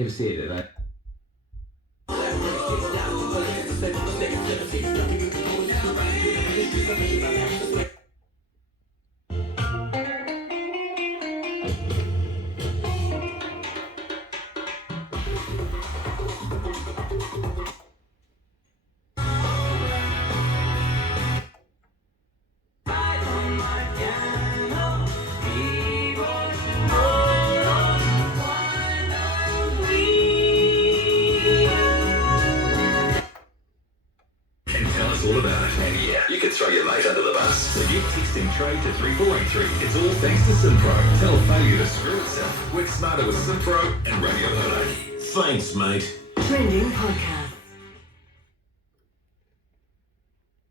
have said it. All about it. And yeah, you can throw your mate under the bus. So get texting trade to 3483. It's all thanks to Simpro. Tell failure to screw itself. Work smarter with Simpro and Radio Phono. Thanks, mate. Trending podcast.